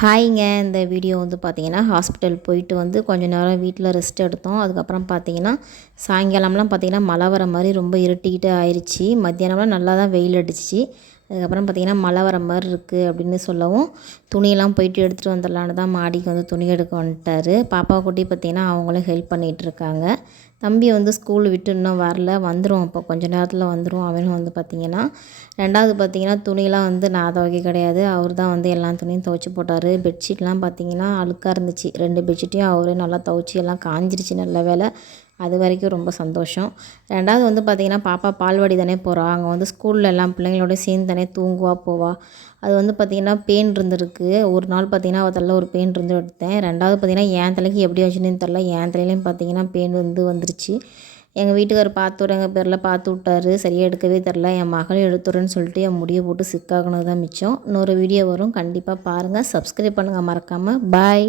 ஹாய்ங்க. இந்த வீடியோ வந்து பார்த்தீங்கன்னா, ஹாஸ்பிட்டல் போயிட்டு வந்து கொஞ்ச நேரம் வீட்ல ரெஸ்ட் எடுத்தோம். அதுக்கப்புறம் பார்த்தீங்கன்னா, சாயங்காலம்லாம் பார்த்தீங்கன்னா, மழை வர மாரி ரொம்ப இருட்டிக்கிட்டு ஆயிருச்சு. மத்தியானம்லாம் நல்லா தான் வெயில் அடிச்சிச்சு. அதுக்கப்புறம் பார்த்தீங்கன்னா, மழை வர மாரி இருக்குது அப்படின்னு சொல்லவும், துணியெல்லாம் போயிட்டு எடுத்துகிட்டு வந்துடலான்னு தான் மாடிக்கு வந்து துணி எடுக்க வந்துட்டாரு. பாப்பாவை கூட்டி பார்த்தீங்கன்னா, அவங்களும் ஹெல்ப் பண்ணிகிட்ருக்காங்க. தம்பி வந்து ஸ்கூல் விட்டு இன்னும் வரல. வந்துடும் இப்போ கொஞ்ச நேரத்தில் வந்துடும். அவனும் வந்து பார்த்திங்கன்னா, 2வது பார்த்திங்கன்னா துணியெலாம் வந்து நான் துவைக்க கிடையாது. அவர் தான் வந்து எல்லா துணியும் துவைச்சி போட்டார். பெட்ஷீட்லாம் பார்த்திங்கன்னா அழுக்காக இருந்துச்சு. 2 பெட்ஷீட்டையும் அவரே நல்லா துவைச்சி எல்லாம் காஞ்சிருச்சு. நல்ல வேலை. அது வரைக்கும் ரொம்ப சந்தோஷம். 2வது வந்து பார்த்திங்கன்னா, பாப்பா பால்வாடி தானே போகிறா. அங்கே வந்து ஸ்கூலில் எல்லாம் பிள்ளைங்களோட சேர்ந்து தானே தூங்குவா போவா. அது வந்து பார்த்திங்கன்னா பெயின் இருந்திருக்கு. ஒரு நாள் பார்த்திங்கன்னா அவள் தலையில் ஒரு பெயின் இருந்து எடுத்தேன். 2வது பார்த்திங்கன்னா என் தலைக்கு எப்படி ஆச்சுன்னு தெரில. என் தலையிலையும் பார்த்திங்கன்னா பெயின் வந்துருச்சு. எங்கள் வீட்டுக்காரர் பார்த்து விட்றேங்க பேரில் பார்த்து விட்டாரு. சரியாக எடுக்கவே தெரில. என் மகளும் எடுத்துடுறேன்னு சொல்லிட்டு என் முடியை போட்டு சிக்காகணும் தான் மிச்சம். இன்னொரு வீடியோ வரும், கண்டிப்பாக பாருங்கள். சப்ஸ்கிரைப் பண்ணுங்கள் மறக்காமல். பாய்.